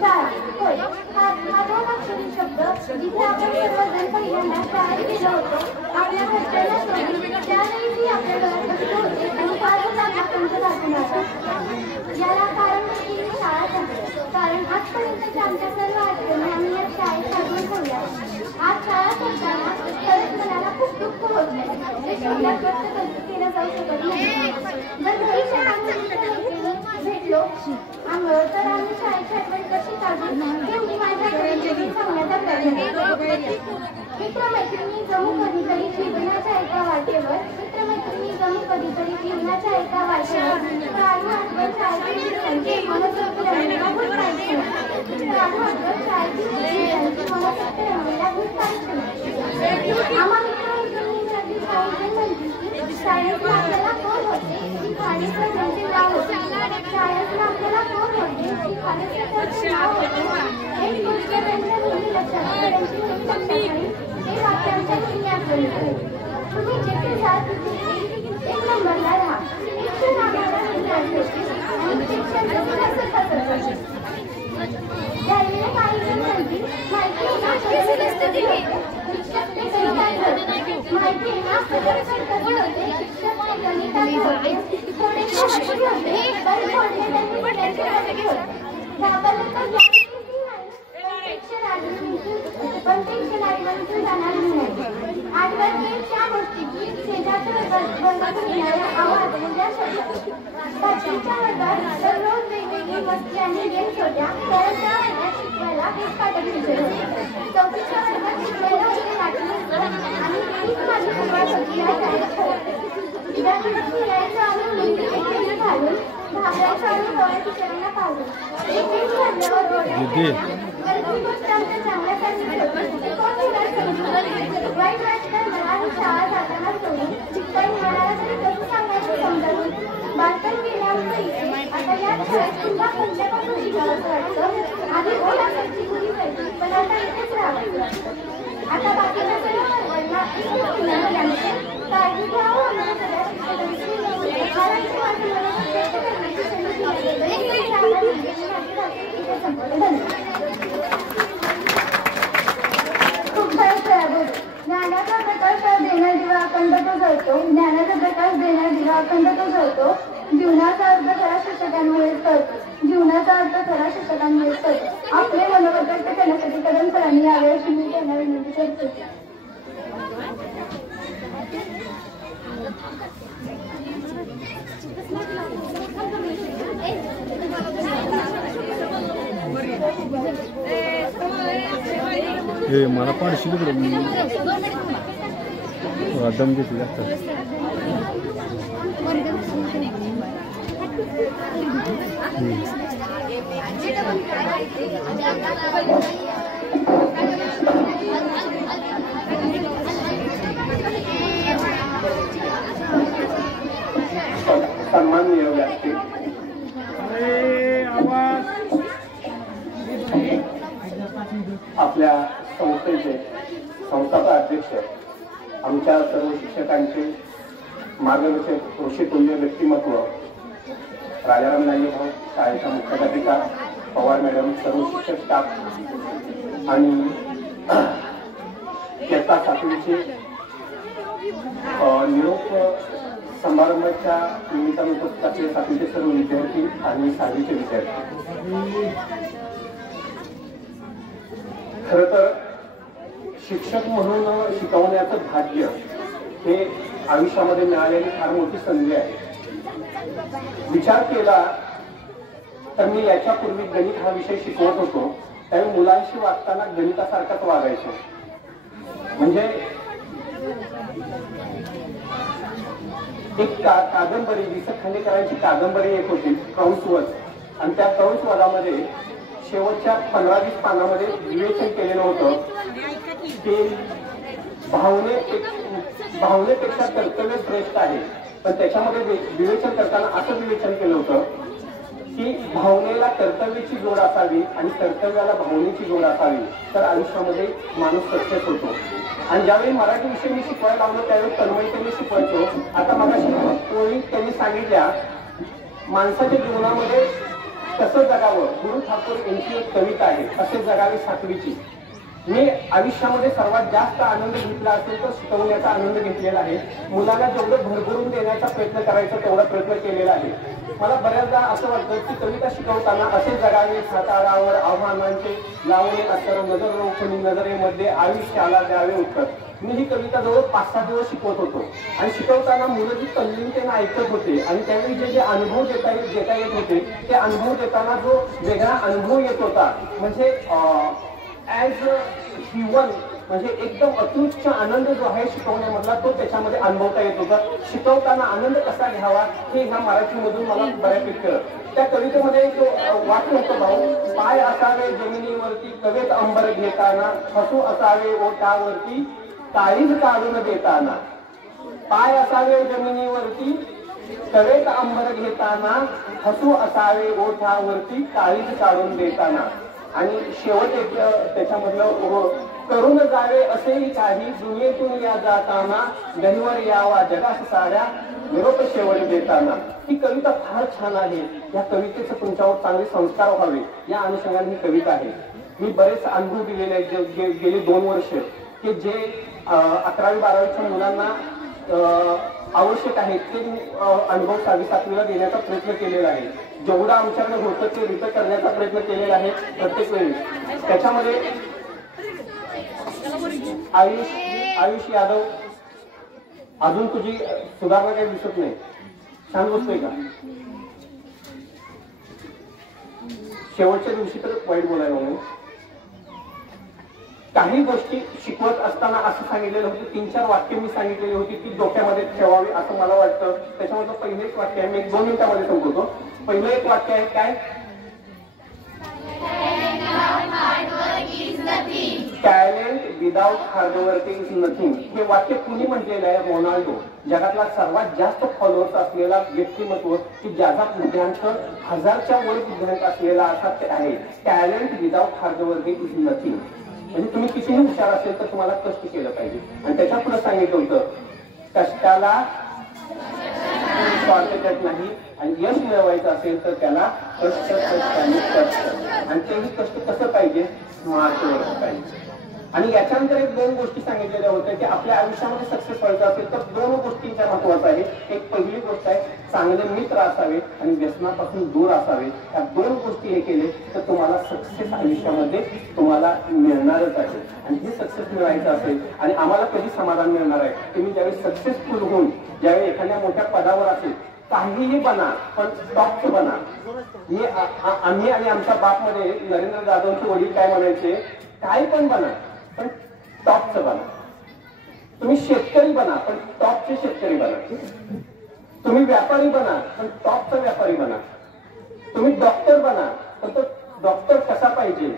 शाळा होय हा दोन अक्षरी शब्द जिथे आपण सर्वजण पहिल्यांदा शाळेत गेलो होतो, आपल्या घरच्यांना सोडून त्यावेळी आपल्या घरात बसले होते आणि फारच आकांत दाखवून आला. याला कारण म्हणजे शाळाच आहे. कारण आजपर्यंतच्या आमच्या सर्व आठवणी आम्ही या शाळेत साठवून ठेवल्या. आज शाळा करताना खरंच मनाला खूप दुःख होत नाही. ते शब्दात व्यक्त केलं जाऊ शकत नाही. जर घरी भेटलो तर आम्ही शाळेची आठवण कशी काढू हे मी माझ्याकडे सांगण्याचा प्रयत्न करतो. मित्रमैत्रिणी जमू कधीतरी जीवनाच्या एका वाटेवर मित्रमैत्रिणी जमू कधीतरी जीवनाच्या एका वाटेवर काढू आठवण शाळेची दिवसांची मनसोक्त रमलेला भूतकाळी काढू आठवण शाळेची दिवसांची मनसोक्त रमलेल्या भूतकाळी. आम्हा मित्रमैत्रिणींसाठी शाळेत म्हणते शाळेतून आपल्याला कोण होते ती खालीसर त्यांचे नाव होते. शाळेतून आपल्याला कोण होते ती खालीसर त्यांचे नाव होते. एक गोष्ट त्यांच्या नेहमी लक्षात त्यांची हे वाक्य आमच्या नेहमी आठवणी. तुम्ही जिथे जाल तिथे एक नंबरला राहा. शिक्षण आपल्याला आणि शिक्षण झालेले काही जण म्हणतील माहिती आहे ना शिक्षक ते माहिती आहे ना कधी होते शिक्षक ते गणिताचे होते. थोडेसे हसरे होते पण थोडे त्यांचे होते. घाबरले तर पण टेन्शन आठवणीतून जाणार नाही. आठवण हे त्या गोष्टीची शेजारच्या वर्गातून येणारा आवाज म्हणजे शब्द. पाचवीच्या वर्गात दररोज वेगवेगळी मस्ती आणि गेम्स होत्या. तर त्या वर्गात शिकवायला एक पाठक टीचर होते. चौथीच्या वर्गात शिकवायला होते नाटक आणि तीच माझी सुरुवात होती या शाळेत. विद्यापीठात फिरायचं आणि मुली घालून घाबरायचं आणि डोळ्या टीचरांना पाहून एक एक घडल्यावर गर्दी गोष्ट आमच्या चांगल्यासाठी वाईट वाटतं मला ही शाळा जाताना सोडून पण म्हणाला तरी कसं सांगायचं समजावून. बालपण गेले आमचं इथे. आता या शाळेत पुन्हा पहिल्यापासून शिकावंसं वाटतं. आधी ओढ असायची मुली पाहिजे पण आता इथेच राहावं वाटतं. आता बाकीच्या सर्व वर्गांना एकच किनारे लागते. काळजी घ्यावं आम्हाला सगळ्या शिक्षकांची. शाळांची माझी मला श्रेष्ठ करण्याची संधी दिली. शाळा इथे संपवलं. ज्ञानाचा प्रकाश देणार दिवा अखंड तो जळतो. ज्ञानाचा प्रकाश देणार दिवा अखंड तो जळतो. जीवनाचा अर्थ खरा शिक्षकांमुळेच कळतो. जीवनाचा अर्थ खरा शिक्षकांमुळेच कळतो. आपले मनोगत व्यक्त करण्यासाठी कदम सरांनी यावे अशी मी त्यांना विनंती करतो. हे मला पाडशी दम घेतली जास्त. सन्माननीय व्यासपीठ, आपल्या संस्थेचे संस्थापक अध्यक्ष, आमच्या सर्व शिक्षकांचे मार्गदर्शक ऋषितुल्य व्यक्तिमत्व, राजाराम नाईक भाऊ, शाळेच्या मुख्याध्यापिका, पवार मॅडम, सर्व शिक्षक स्टाफ आणि इयत्ता 7वीचे निरोप समारंभाच्या निमित्ताने उपस्थित असलेले 7वीचे सर्व विद्यार्थी आणि 6वीचे विद्यार्थी. खरं तर शिक्षक म्हणून शिकवण्याचं भाग्य हे आयुष्यामध्ये मिळालेली फार मोठी संधी आहे. विचार केला तर मी याच्यापूर्वी गणित हा विषय शिकवत होतो, त्यावेळी मुलांशी वागताना गणितासारखाच वागायचो. म्हणजे एक कादंबरी विसक खांडेकरांची कादंबरी एक होती कंसवध, आणि त्या कंसवधामध्ये शेवटच्या 15-20 पानामध्ये विवेचन केलेलं होतं की भावनेपेक्षा कर्तव्य श्रेष्ठ आहे. पण त्याच्यामध्ये विवेचन करताना असं विवेचन केलं होतं की भावनेला कर्तव्याची जोड असावी आणि कर्तव्याला भावनेची जोड असावी, तर आयुष्यामध्ये माणूस सक्सेस होतो. आणि ज्यावेळी मराठी विषय मी शिकवायला लावलो त्यावेळी तन्मयतेने शिकवायचो. आता मगाशी त्यांनी सांगितल्या माणसाच्या जीवनामध्ये कसं जगावं. गुरु ठाकूर यांची एक कविता आहे, असे जगावे साखळीची. मी आयुष्यामध्ये सर्वात जास्त आनंद घेतला असेल तर शिकवण्याचा आनंद घेतलेला आहे. मुलाला जेवढं भरभरून देण्याचा प्रयत्न करायचा तेवढा प्रयत्न केलेला आहे. मला बऱ्याचदा असं वाटतं की कविता शिकवताना असे जगावे हाताळावर आव्हानांचे लावणे असर नजर रोखून नजरेमध्ये आयुष्याला द्यावे उत्तर. मी ही कविता जवळ 5-6 दिवस शिकवत होतो आणि शिकवताना मुलं जी तल्लीनतेनं ऐकत होते आणि त्यावेळी जे जे अनुभव देता येत होते ते अनुभव देताना जो वेगळा अनुभव येत होता, म्हणजे ॲज ह्युमन, म्हणजे एकदम अत्युच्च आनंद जो आहे शिकवण्यामधला तो त्याच्यामध्ये अनुभवता येत होता. शिकवताना आनंद कसा घ्यावा हे ह्या मराठीमधून मला बऱ्यापैकी कळलं. त्या कवितेमध्ये एक वाक्य होतं, भाऊ, पाय असावे जमिनीवरती कवेत अंबर घेताना, हसू असावे ओठावरती काळीज काढून देताना. पाय असावे जमिनीवरती कवेत अंबर घेताना, हसू असावे ओठावरती काळीज काढून देताना. आणि शेवट एक त्याच्यामधलं, करून जावे असेही काही दुनियेतून या जाताना, गहिवर यावा जगास साऱ्या निरोप शेवट देताना. ही कविता फार छान आहे. या कवितेचं तुमच्यावर चांगले संस्कार व्हावे या अनुषंगाने ही कविता आहे. मी बरेच अनुभव दिलेले आहेत गेली 2 वर्ष की जे 11वी-12वीच्या मुलांना आवश्यक आहे ते अनुभव 6वी-7वीला देण्याचा प्रयत्न केलेला आहे. जेवढं आमच्याकडे होतं ते रिट करण्याचा प्रयत्न केलेला आहे प्रत्येक वेळी. त्याच्यामध्ये आयुष यादव, अजून तुझी सुधारणा काही दिसत नाही. छान बसतोय का? शेवटच्या दिवशी तर वाईट बोलायला म्हणून काही गोष्टी शिकवत असताना असं सांगितलेलं होतं, 3-4 वाक्य मी सांगितलेली होती की डोक्यामध्ये ठेवावी असं मला वाटतं. त्याच्यामधलं पहिलं एक वाक्य आहे, मी 1-2 मिनिटांमध्ये संपवतो. पहिलं एक वाक्य आहे काय, talent without hard work is nothing. हे वाक्य कुणी म्हटलेलं आहे? रोनाल्डो, जगातला सर्वात जास्त फॉलोअर्स असलेला व्यक्तिमत्व की ज्याचा बुद्ध्यांक 1000च्या वर बुद्ध्यांक असलेला असा ते आहे. Talent without hard work is nothing. म्हणजे तुम्ही कितीही हुशार असेल तर तुम्हाला कष्ट केलं पाहिजे. आणि त्याच्या पुढे सांगितलं होतं, कष्टाला शॉर्टकट नाही आणि यश मिळवायचं असेल तर त्याला कष्ट आणि तेही कष्ट कसं पाहिजे? स्मार्ट वर्क पाहिजे. आणि याच्यानंतर एक 2 गोष्टी सांगितलेल्या होत्या की आपल्या आयुष्यामध्ये सक्सेस व्हायचं असेल तर 2 गोष्टींच्या महत्वाचं आहे. एक पहिली गोष्ट आहे, चांगले मित्र असावे आणि व्यसनापासून दूर असावे. या 2 गोष्टी हे केले तर तुम्हाला सक्सेस आयुष्यामध्ये तुम्हाला मिळणारच आहे. आणि हे सक्सेस मिळवायचं असेल आणि आम्हाला कधी समाधान मिळणार आहे? तुम्ही ज्यावेळी सक्सेसफुल होऊन ज्यावेळी एखाद्या मोठ्या पदावर असेल, काहीही बना पण टॉपचं बना. आम्ही आणि आमच्या बापमध्ये नरेंद्र जाधवचे वडील काय म्हणायचे, काय पण बना पण टॉपचं बना. तुम्ही शेतकरी बना पण टॉपचे शेतकरी बना. तुम्ही व्यापारी बना पण टॉपचा व्यापारी बना. तुम्ही डॉक्टर बना पण तो डॉक्टर कसा पाहिजे?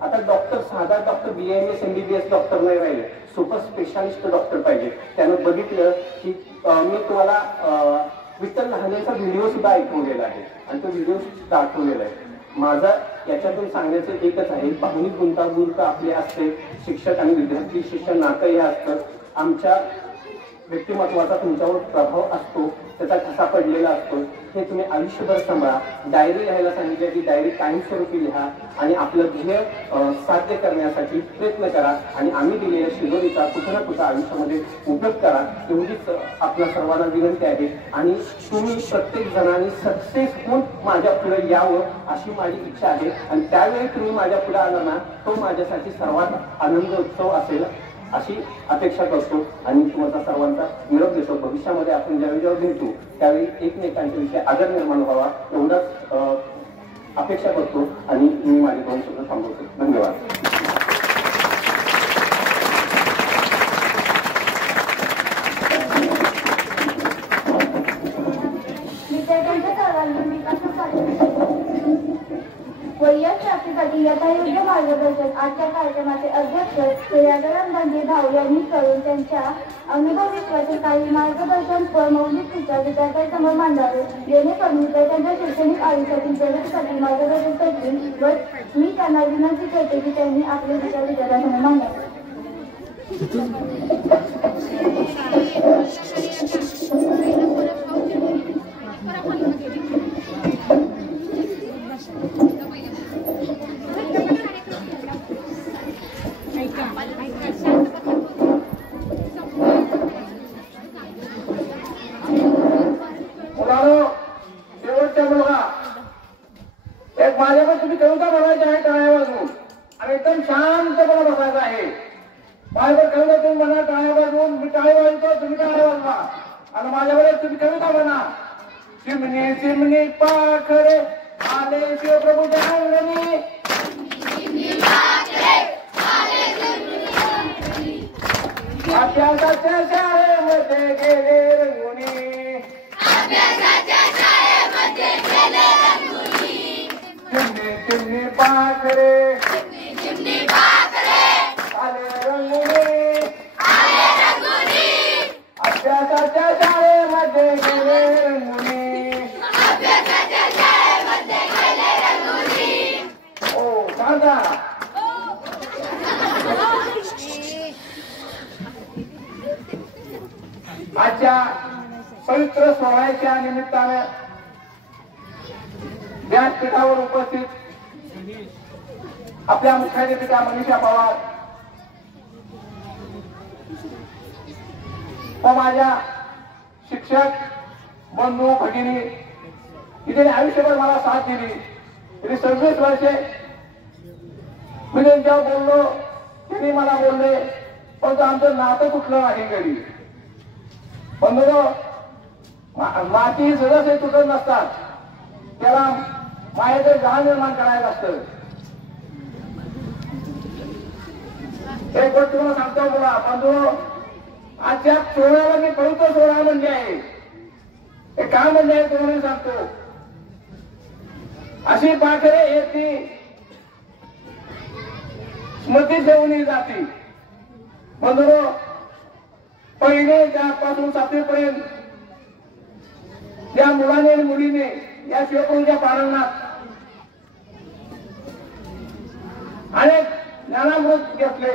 आता डॉक्टर साधा डॉक्टर BAMS MBBS डॉक्टर नाही राहिले, सुपर स्पेशालिस्ट डॉक्टर पाहिजे. त्यानं बघितलं की मी तुम्हाला विठ्ठल लहानेचा व्हिडिओ सुद्धा ऐकवलेला आहे आणि तो व्हिडिओ दाखवलेला आहे. माझा याच्यातून सांगण्याचं एकच आहे, भावनिक गुंतागुंत आपली असते. शिक्षक आणि विद्यार्थी शिक्षण नातं हे असतं. आमच्या व्यक्तिमत्वाचा तुमच्यावर प्रभाव असतो, त्याचा ठसा पडलेला असतो. हे तुम्ही आयुष्यभर सांभाळा. डायरी लिहायला सांगितले की डायरी कायमस्वरूपी लिहा आणि आपलं ध्येय साध्य करण्यासाठी प्रयत्न करा. आणि आम्ही दिलेल्या शिदोरीचा कुठं ना कुठं आयुष्यामध्ये उपयोग करा, एवढीच आपल्या सर्वांना विनंती आहे. आणि तुम्ही प्रत्येक जणांनी सक्सेस होऊन माझ्या पुढे यावं अशी माझी इच्छा आहे. आणि त्यावेळी तुम्ही माझ्या पुढे आला ना, तो माझ्यासाठी सर्वात आनंद उत्सव असेल अशी अपेक्षा करतो आणि तुम्हाला सर्वांचा निरोप देतो. भविष्यामध्ये आपण ज्यावेळी जेव्हा भेटू त्यावेळी एकमेकांच्या विषयी आदर निर्माण व्हावा एवढंच अपेक्षा करतो आणि मी माझे 2 शब्द थांबवतो. धन्यवाद. प्राप्तीसाठी यथायोग्य मार्गदर्शन आजच्या कार्यक्रमाचे अध्यक्ष श्री राजाराम भाऊ यांनी करून त्यांच्या अनुभव विश्वाचे काही मार्गदर्शन व मौलिक विचार विद्यार्थ्यांसमोर मांडावे, जेणेकरून विद्यार्थ्यांच्या शैक्षणिक आयुष्यातील प्रगतीसाठी मार्गदर्शन करतील व मी त्यांना विनंती करते की त्यांनी आपले विचार विद्यार्थ्यांसमोर मांडावे. शेवटचा मुलगा एक माझ्याकडे तुम्ही कविता बनवायची आहे टाळ्या वाजवून आणि एकदम शांतपणे बसायचं आहे. माझ्याकडे कविता तुम्ही म्हणा टाळ्या वाजवून, मी टाळी वाजवतो तुम्ही टाळ्या वाजवा आणि माझ्याकडे तुम्ही कविता म्हणा. चिमणी चिमणी पाखरे आले शिवप्रभूच्या अंगणी, अभ्यासाच्या शाळेमध्ये गेले रंगुनी, चिमणी चिमणी पाखरे आले रंगुनी, अभ्यासाच्या शाळेमध्ये गेले रंगुनी. ओ सांगा आजच्या पवित्र सोहळ्याच्या निमित्तानं व्यासपीठावर उपस्थित आपल्या मुख्याध्यापिका मनीषा पवार व माझ्या शिक्षक बंधू भगिनी इथे आयुष्यभर मला साथ दिली. गेली 26 वर्षे मी त्यांच्यावर बोललो, त्यांनी मला बोलले, परंतु आमचं नातं कुठलं नाही. घरी बंधू माती सदस्य तुटत नसतात, त्याला मायेचं जाळ निर्माण करायचं असतं. एक गोष्ट तुम्हाला सांगतो बोला बंधू, आजच्या सोहळ्याला मी पवित्र सोहळा म्हणजे आहे. हे काय म्हणजे आहे तुम्हाला सांगतो. अशी पाखरे येते स्मृती ठेवली जाते. बंधू पहिले त्यापासून 7वी पर्यंत ज्या मुलाने आणि मुलीने या शिवप्रभूच्या पारायणात अनेक ज्ञानामृत घेतले,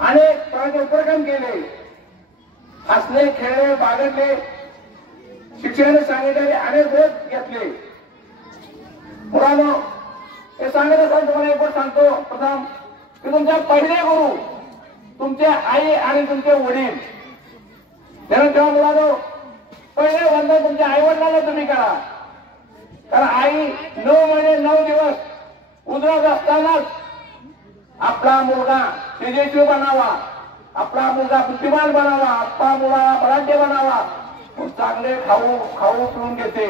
अनेक प्रकारचे उपक्रम केले, हसले खेळले बागडले, शिक्षकाने सांगितलेले अनेक बोध घेतले. मुलांनो हे सांगत असताना तुम्हाला एक गोष्ट सांगतो. प्रथम की तुमच्या पहिले गुरु तुमचे आई आणि तुमचे वडील. कारण तेव्हा मुलांनो पहिले वंदन तुमच्या आई वडिलांना तुम्ही करा. कारण आई 9 महिने 9 दिवस उजळत असतानाच आपला मुलगा तेजस्वी बनावा, आपला मुलगा बुद्धिमान बनावा, आपला मुलगा बलाढ्य बनावा, चांगले खाऊ पिऊन घेते.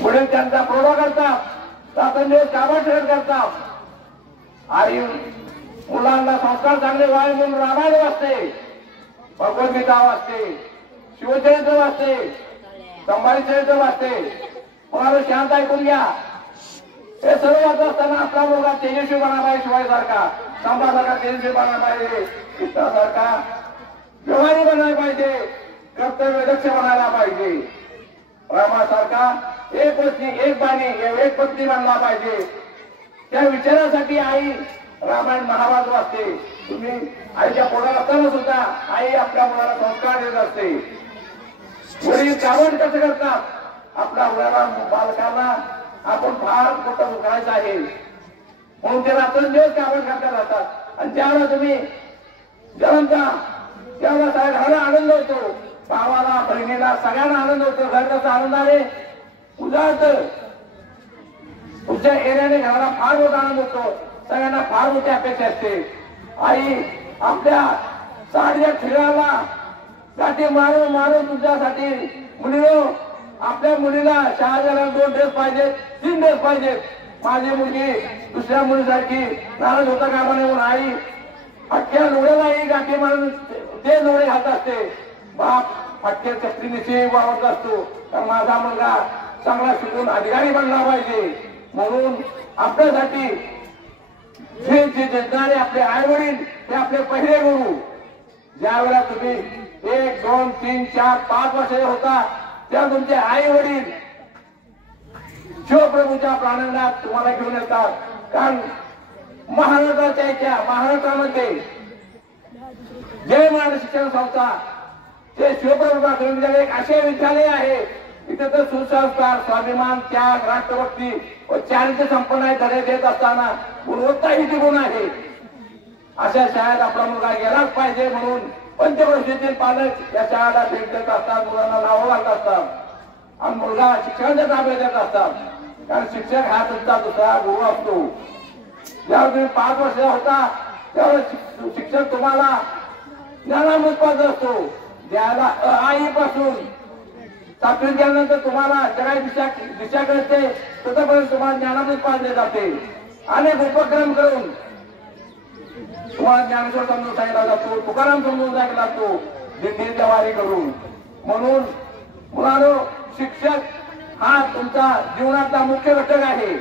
पुढे त्यांचा प्रोडा करतात, तातडीने कामात ठेवत करतात. आई मुलांना संस्कार चांगले व्हावे म्हणून रामायण वाचते, भगवद्गीता वाचते, शिवचरित्र वाचते, संभाजी चरित्र वाचते. मला शांत ऐकून घ्या. हे सर्व वाचत असताना आपला मुलगा तेजस्वी बनला पाहिजे, शिवायसारखा संभासारखा तेजस्वी बनला पाहिजे, चित्तासारखा व्यवहारी बनायला पाहिजे, कर्तव्यदक्ष बनायला पाहिजे, रामासारखा एक पत्नी एक बाणी एक पत्नी बनला पाहिजे. त्या विचारासाठी आई रामायण महाभारत वाचते. तुम्ही आईच्या पोटात असताना सुद्धा आई आपल्या मुलाला संस्कार देत असते. वडील कावड कसं करतात, आपल्या मुलाला बालकांना आपण फार मोठं करायचं आहे म्हणून ते रात्रंदिवस कावड करता जातात. आणि ज्यावेळेला तुम्ही जन्मता त्यावेळेला सगळ्यांना आनंद होतो, भावाला बहिणीला सगळ्यांना आनंद होतो. घर कसं आनंदाने उजाळत, तुमच्या एरियाने घराला फार मोठा आनंद होतो, सगळ्यांना फार मोठी अपेक्षा असते. आई आपल्या साडीच्या फिरायला गाठी मारून मारून तुमच्यासाठी मुलीनो आपल्या मुलीला शाळेला 2 ड्रेस पाहिजेत, 3 ड्रेस पाहिजेत. माझी मुलगी दुसऱ्या मुलीसारखी नाराज होता कामा नये म्हणून आई फटक्या लोड्यालाही गाठी मारून ते लोडे घालत असते. बाप फटक्या चक्रीनिशी वावरत असतो. तर माझा मुलगा चांगला शिकून अधिकारी बनला पाहिजे. म्हणून आपल्यासाठी जे जे जगणारे आपले आई वडील ते आपले पहिले गुरु. ज्या वेळेला तुम्ही 1, 2, 3, 4, 5 वर्ष होता तेव्हा तुमचे आई वडील शिवप्रभूच्या प्रांगणात तुम्हाला घेऊन येतात. कारण महाराष्ट्रामध्ये जय महाराष्ट्र शिक्षण संस्था ते शिवप्रभू प्राथमिक एक असे विद्यालय आहे तिथे तर सुसंस्कार, स्वाभिमान, त्याग, राष्ट्रभक्ती व चारित्र्य संपन्न धडे देत असताना गुणवत्ता ही टिकून आहे. अशा शाळेत आपला मुलगा गेलाच पाहिजे. म्हणून पंचवर्षीतील पालक या शाळेला भेट देत असतात, मुलांना नावं घालत असतात आणि मुलगा शिक्षणाच्या ताब्यात देत असतात. कारण शिक्षक हा तुमचा दुसरा गुरु असतो. ज्यावेळी तुम्ही 5 वर्षाचा होता त्यावेळेस शिक्षक तुम्हाला ज्ञानामृत पाजत असतो. ज्याला आईपासून 7वी गेल्यानंतर तुम्हाला जगाची दिशा कळते तोपर्यंत तुम्हाला ज्ञानामृत पाजले जाते. अनेक उपक्रम करून तुम्हाला ज्ञानेश्वर समजून सांगितला जातो, तुकाराम समजून सांगितला जातो, दिंडीच्या वारी करून. म्हणून मुलांनो, शिक्षक हा तुमचा जीवनातला मुख्य घटक आहे.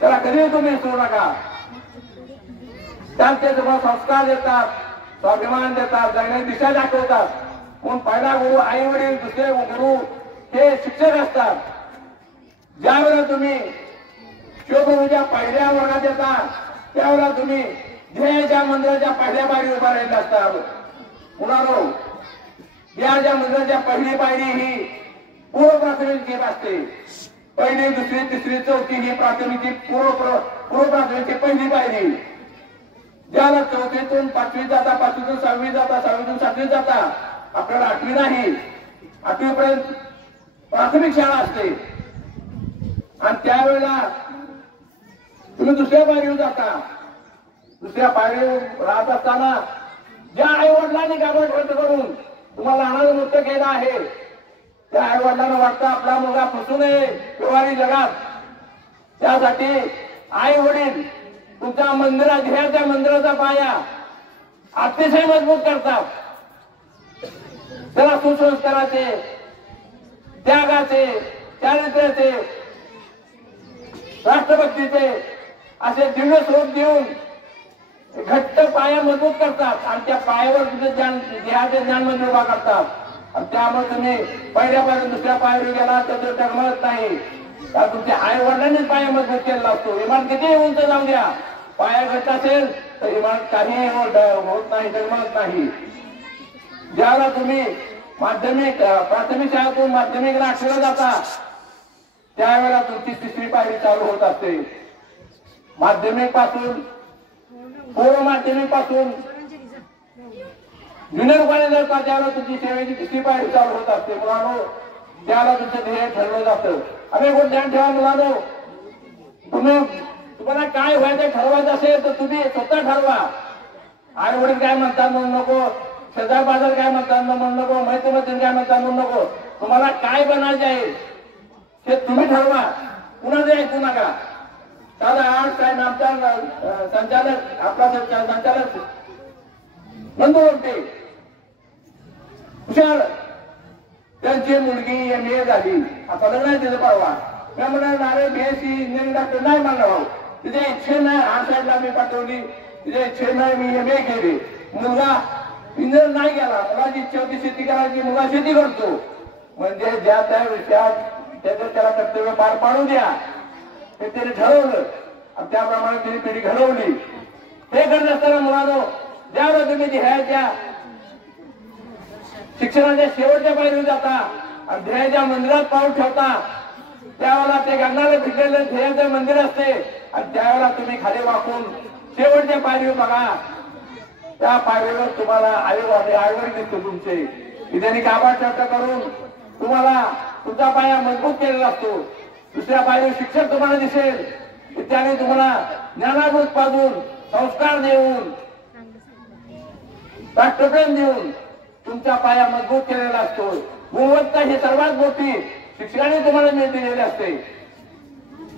त्याला कधीही तुम्ही विसरू नका. त्यांचे तुम्हाला संस्कार देतात, स्वाभिमान देतात, जगण्याची दिशा दाखवतात. म्हणून पहिला गुरु आई वडील, दुसरे गुरु हे शिक्षक असतात. ज्या वेळेला तुम्ही शिवप्रभूच्या पहिल्या वर्गात येतात त्यावेळेला तुम्ही ध्येयाच्या मंदिराच्या पहिल्या पायरी उभा राहिला असतात. मुलांनो, ध्येयाच्या मंदिराच्या पहिली पायरी ही पूर्व प्राथमिक असते. पहिली, दुसरी, तिसरी, चौथी ही प्राथमिकची पूर्व प्राथमिकची पहिली पायरी. ज्याला 4थीतून 5वी जाता, 5वीतून 6वी जाता, 6वीतून 7वी जाता, आपल्याला 8वी नाही, 8वी पर्यंत प्राथमिक शाळा असते. आणि त्यावेळेला तुम्ही दुसऱ्या पायरीवर जाता. दुसऱ्या पायरीवर राहत असताना ज्या आई वडिलांनी गाभा खर्च करून तुम्हाला लहानाचं मोठं केलं आहे त्या आई वडिलांना वाटतं आपला मुलगा फसू नये व्यवहारी जगात. त्यासाठी आई वडील तुमच्या मंदिरात, ध्येयाच्या मंदिराचा पाया अतिशय मजबूत करतात. त्याला सुसंस्काराचे, त्यागाचे, चारित्र्याचे, राष्ट्रभक्तीचे असे दिव्य स्वरूप देऊन घट्ट पाया मजबूत करतात आणि त्या पायावर तुझं ध्येयाचे ज्ञान मंदिर उभा करतात. आणि त्यामुळे तुम्ही पहिल्यापासून दुसऱ्या पायावर गेला तर तो डगमगत नाही. कारण तुमच्या आई वडिलांनीच पाया मजबूत केलेला असतो. इमान किती उंच जाऊ द्या, पाया घट्ट असेल तर इमान काही होत नाही, डगमगत नाही. ज्यावेळेला तुम्ही प्राथमिक शाळेतून माध्यमिकला 8वीला जाता त्यावेळेला तुमची 3री पायरी चालू होत असते. माध्यमिक पासून, पूर्व माध्यमिक पासून ज्युनियर कॉलेज जाता त्यावेळेला तुमची सेवेची 3री पायरी चालू होत असते. मुलांनो, त्याला तुमचं ध्येय ठरवलं जातं. आम्ही एक ध्यान ठेवा मुलांनो, तुम्हाला काय व्हायचं ठरवायचं असेल तर तुम्ही स्वतः ठरवा. आई वडील काय म्हणतात म्हणून नको, शेजार बाजार काय म्हणतात म्हणून नको, मैत्री काय म्हणतात म्हणून नको. तुम्हाला काय बनायचे आहे हे तुम्ही ठरवा, कुणाचे ऐकू नका. साधा 8 साहेब आमचा संचालक, आपला संचालक बंधू होते हुशार, त्यांची मुलगी MA झाली, आता लग्न आहे तिचं परवा. मी म्हणाल अरे BSc इंजिनिअरिंग डॉक्टर नाही म्हणला भाऊ, तिथे इच्छे नाही. 8 साईडला मी पाठवली, तिथे इच्छे नाही, मी MA केली. मुलगा इंजिनियर नाही गेला, मुलाची इच्छा होती शेती करायची, मुलगा शेती करतो. म्हणजे ज्या त्या विषयात त्याला कर्तव्य पार पाडू द्या हे त्याने ठरवलं आणि त्याप्रमाणे त्यांनी पिढी घडवली. हे करत असताना मुलांनो, ज्यावेळेला तुम्ही ध्येयाच्या शिक्षणाच्या शेवटच्या पायरीवर जाता आणि ध्येयाच्या मंदिरात पाऊल ठेवता त्यावेळेला ते गंगाला भिडलेलं ध्येयाचं मंदिर असते. आणि त्यावेळेला तुम्ही खाली वाकून शेवटच्या पायरीवर बघा, त्या पायरीवर तुम्हाला आईवर दिसतो तुमचे. त्यांनी गाभा चर्चा करून तुम्हाला तुमचा पाया मजबूत केलेला असतो. दुसऱ्या पायरीवर शिक्षक तुम्हाला दिसेल, त्याने तुम्हाला ज्ञानामृत पाजून, संस्कार देऊन, राष्ट्रप्रेम देऊन तुमचा पाया मजबूत केलेला असतो. गुणवत्ता ही सर्वात मोठी शिक्षकाने तुम्हाला दिलेली असते.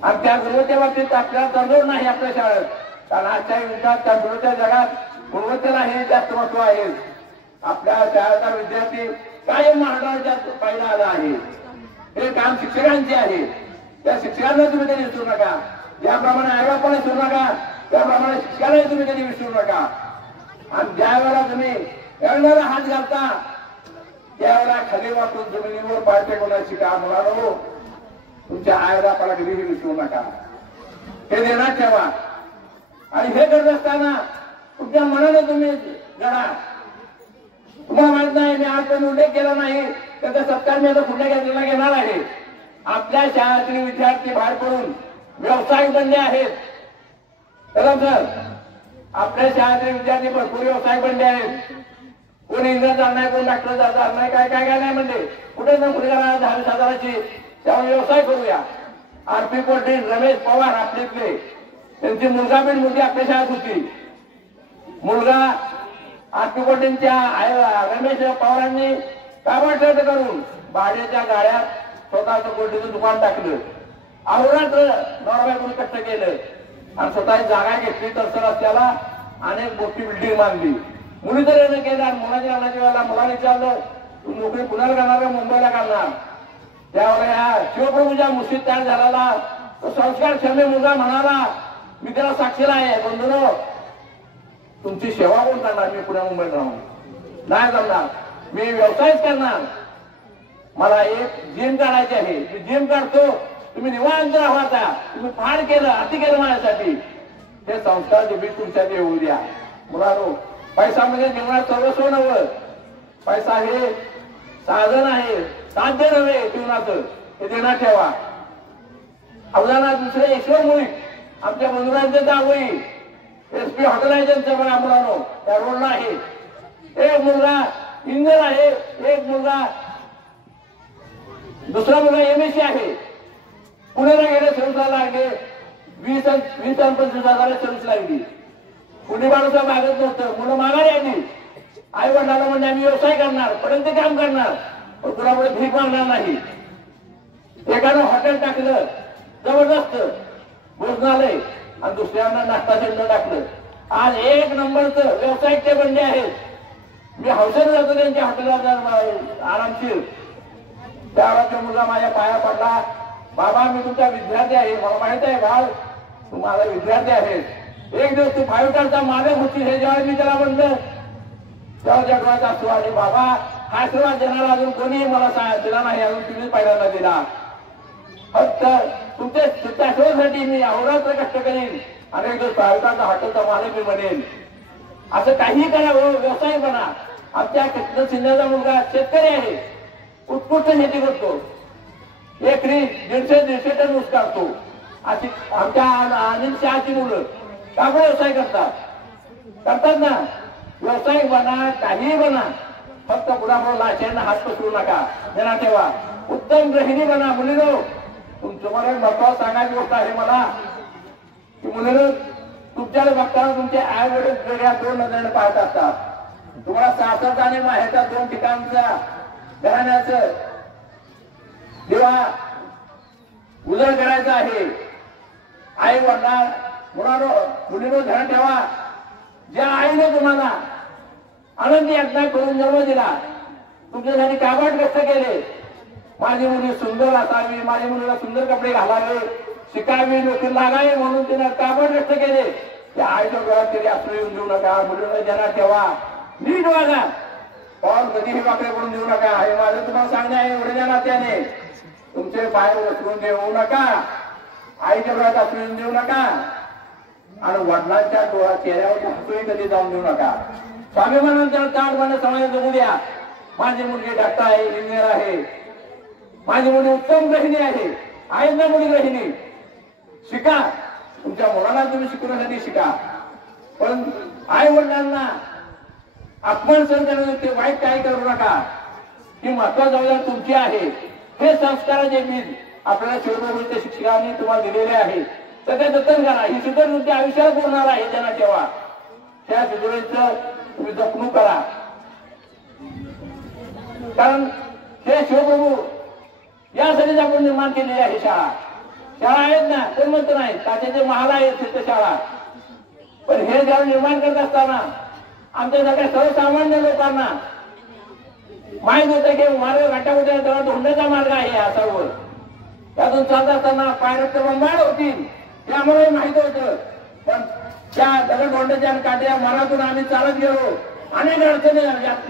आणि त्या गुणवत्तेच्या बाबतीत आपल्याला तडजोड नाही आपल्या शाळेत. कारण आजच्या युगात कम्प्युटरच्या जगात गुणवत्तेला हे जास्त महत्व आहे. आपल्या शाळेचा विद्यार्थी कायम महाराष्ट्राच्या पहिला आला आहे. हे काम शिक्षकांचे आहे. त्या शिक्षकांना तुम्ही कधी विसरू नका. ज्याप्रमाणे आईबापाला विसरू नका त्याप्रमाणे शिक्षकांनाही तुम्ही कधी विसरू नका. आणि ज्या वेळेला तुम्ही एवढ्याला हात घालता त्यावेळेला खाली वाटून जमिनीवर पाय टेकवण्याची शिका. मुलांनो, तुमच्या आईबापाला कधीही विसरू नका. हे ध्यानात ठेवा. आणि हे करत असताना तुमच्या मनाने तुम्ही घडा. तुम्हाला माहित नाही, मी आज उल्लेख केला नाही, त्याचा सत्कार मी आता पुढल्या घेतलेला घेणार आहे. आपल्या शाळेतील विद्यार्थी बाहेर पडून व्यावसायिक बनले आहेत. चला सर, आपल्या शाळेतील विद्यार्थी भरपूर व्यावसायिक बनले आहेत. कोणी इंग्रज जाणार नाही, कोण डॉक्टर जाणार नाही, काय काय काय नाही म्हणते. कुठे ना कुठे जाणार 10,000-20,000ची त्यामुळे व्यवसाय करूया. आरपी पाटील, रमेश पवार आपले त्यांची मुलगा पण मुलगी आपल्या शाळेत होती. मुलगा आरपी पाटीलच्या रमेश पवारांनी कामाट करून भाड्याच्या गाड्यात स्वतःचं कोटीचं दुकान टाकलं. अहोरात्र नवराबाईकडून कष्ट केलं आणि स्वतःची जागा घेतली. तर रस्त्याला अनेक मोठी बिल्डिंग बांधली. मुली तर येणं केलं आणि मुलाच्या लग्नाच्या वेळेला मुलाने विचारलं, तू नोकरी पुण्याला करणार का मुंबईला करणार? त्यावेळेला ह्या शिवप्रभूच्या मुशीत तयार झालेला तो संस्कार क्षमी मुलगा म्हणाला, मी त्याला साक्षीला आहे, बंधूनो तुमची सेवा कोण करणार? मी पुण्या मुंबईत राहून नाही करणार, मी व्यवसायच करणार. मला एक जिम काढायची आहे, मी जिम काढतो, तुम्ही निवांत राहा. तुम्ही फार केलं, अति केलं माझ्यासाठी. हे संस्कार बीज तुमच्यात येऊ द्या. मुलांनो, पैसा म्हणजे जीवनात सर्वस्व नव्हे. पैसा हे साधन आहे, साध्य नव्हे जीवनाचं. हे देण्यात ठेवा. अवधानात दुसरे ईश्वर मुळी आमच्या बंधुरांचे दावई SP हॉटेल आहे त्यांचं बघा मुलांनो, त्या रोडला आहे. एक मुलगा इंजिनियर आहे, एक मुलगा दुसरा मुलगा MSc आहे. पुण्याला गेले सर्विसला लागले. 20-25,000 सर्विस लागली. कुणी माणूस मागत नव्हतं, मुलं माघारी आली. आई वडिलांना म्हणजे आम्ही व्यवसाय करणार, पर्यंत काम करणार, पण कुणापुढे भीक मागणार नाही. एकानं हॉटेल टाकलं जबरदस्त भोजनालय आणि दुसऱ्यांना नाश्ता सेंटर टाकलं. आज 1 नंबरचं व्यावसायिक ते बनले आहेत. मी हौसेने जातो त्यांच्या हॉटेलला आरामशीर. त्यावेळेला मुलगा माझ्या पाया पडला, बाबा मी तुमचा विद्यार्थी आहे, मला माहित आहे बाळ तू माझा विद्यार्थी आहेस. एक दिवस तू 5 स्टारचा मालक होती. हे जेव्हा मी त्याला म्हणलं तेव्हा जगवायचा असतो. आणि बाबा हा आशीर्वाद देणारा अजून कोणी मला दिला नाही, अजून तुम्ही पहिल्यांदा दिला. फक्त तुमच्या शोधासाठी मी अहोरात्र कष्ट करेन आणि एक दिवस प्रायव्हेटचा हॉटेलचा मालक मी बनेन. असं काही करा, व्यवसाय बना. आमच्या कृष्ण सिंधचा मुलगा शेतकरी आहे, उत्कृष्ट शेती करतो. एकरी 150 टन ऊस काढतो. अशी आमच्या अनिल शहाची मुलं कापड व्यवसाय करतात ना. व्यवसाय बना, काही बना, फक्त कुणापुढे लाशांना हात पसरू नका. ध्यानात ठेवा. उत्तम गृहिणी बना. मुलीनो, तुम्हाला एक महत्वाचं सांगायची गोष्ट आहे मला की मुलीनो, तुमच्याकडे बघताना तुमचे आई वडील वेगळ्या 2 नजरेने पाहत असतात. तुम्हाला सासरचा आणि माहेरचा 2 ठिकाणचा घराण्याचं दिवा उजळ करायचा आहे. आई वडला मुलीनो ध्यान ठेवा. ज्या आईने तुम्हाला आनंदी यज्ञ करून जन्म दिला, तुमच्यासाठी काबाड कष्ट केले, माझी मुली सुंदर असावी, माझ्या मुलीला सुंदर कपडे घालावे, शिकावी, नोकरी लागावी म्हणून तिने काबाड कष्ट केले. त्या आईच्या डोळ्यात तरी असं येऊन देऊ नका. मुलीला ध्यानात ठेवा, नीट वागा. पाऊल कधीही वाकडे पडून देऊ नका. हे माझं तुम्हाला सांगणे आहे. एवढ्या नात्याने तुमचे पाय उचलून देऊ नका, आईच्या डोळ्यात असू येऊन देऊ नका आणि वडिलांच्या चेहऱ्यावर हसूही कधी जाऊन देऊ नका. स्वाभिमानांच्या ताटमाने समाज जगू द्या. माझी मुलगी डॉक्टर आहे, इंजिनियर आहे, माझी मुली उत्तम गृहिणी आहे, आहे ना मुली गृहिणी. शिका, तुमच्या मुलांना तुम्ही शिकवण्यासाठी शिका. पण आई वडिलांना अपमान सहन करण्यासाठी ते वाईट काही करू नका. ही महत्वाची जबाबदारी तुमची आहे. हे संस्काराचे बीज आपल्याला शिवप्रभूंच्या शिक्षकांनी तुम्हाला दिलेले आहे. तर ते जतन करा. ही सुद्धा तुमच्या आयुष्यात बोलणार आहे. त्यांना ठेवा. त्या शिदोरीचं तुम्ही जपणूक करा. कारण हे शिवप्रभू यासाठीच आपण निर्माण केलेली आहे. शाळा आहेत ना, कोण म्हणत नाही, त्याचे महाल आहेत तिथे शाळा. पण हे जेव्हा निर्माण करत असताना आमच्यासारख्या सर्वसामान्य लोकांना माहित होतं की मार्ग घाटामध्ये जवळ धोंड्याचा मार्ग आहे हातावर, त्यातून चालत असताना पायरक्त बंबाळ होतील हे आम्हाला माहित होतं. पण त्या दगडधोंड्याच्या आणि काट्या मार्गातून आम्ही चालत गेलो. अनेक अडचणी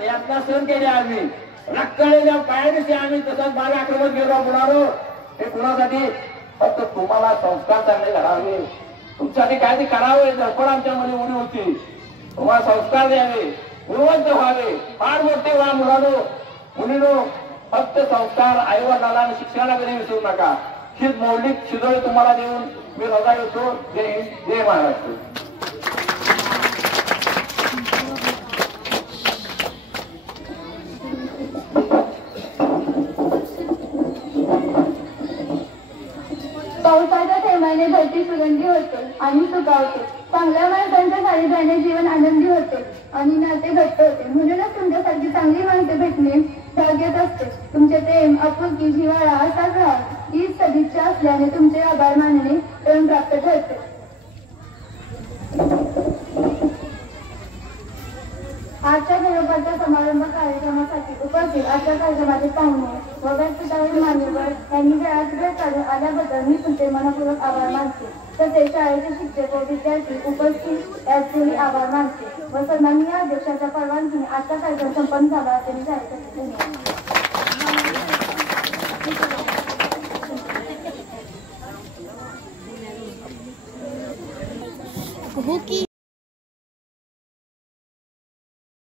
यातना सहन केल्या आम्ही. रक्ताळलेल्या पायानेच आम्ही तसंच मार्ग आक्रमण गेलो म्हणालो. हे कुणासाठी? फक्त तुम्हाला संस्कार चांगले घडावे, तुमच्यासाठी काय ते करावे धडपड आमच्यामध्ये उडी होती. तुम्हाला संस्कार द्यावे, गुणवंत व्हावे, फार मोठे व्हा मुलांनो मुलीनो. फक्त संस्कार आईवडिलाला आणि शिक्षणाला कधी विसरू नका. हीच मौलिक शिदोळी तुम्हाला देऊन मी रजा येतो. जय हिंद, जय महाराष्ट्र. पावसाच्या थेंबाने धरती सुगंधी होते आणि सुकावते. चांगल्या माणसांच्या सारी जाणे जीवन आनंदी होते आणि नाते घट्ट होते. म्हणूनच तुमच्यासारखी चांगली माणसे भेटणे भाग्यात असते. तुमचे प्रेम, आपुलकी, जिव्हाळा असाच राहा ही सदिच्छा असल्याने तुमचे आभार मानणे प्रेम प्राप्त ठरते. आजच्या बरोबरच्या समारंभ कार्यक्रमासाठी उपस्थित आजच्या कार्यक्रमाचे पाहुणे व व्यासपीठावरील मान्यवर यांनी वेळात वेळ काढून आल्याबद्दल मी तुमचे मनपूर्वक आभार मानते. तसेच शाळेचे शिक्षक व विद्यार्थी उपस्थित याचेही आभार मानते व सन्माननीय अध्यक्षाच्या परवानगीने आजचा कार्यक्रम संपन्न झाला असे मी जाहीर करते.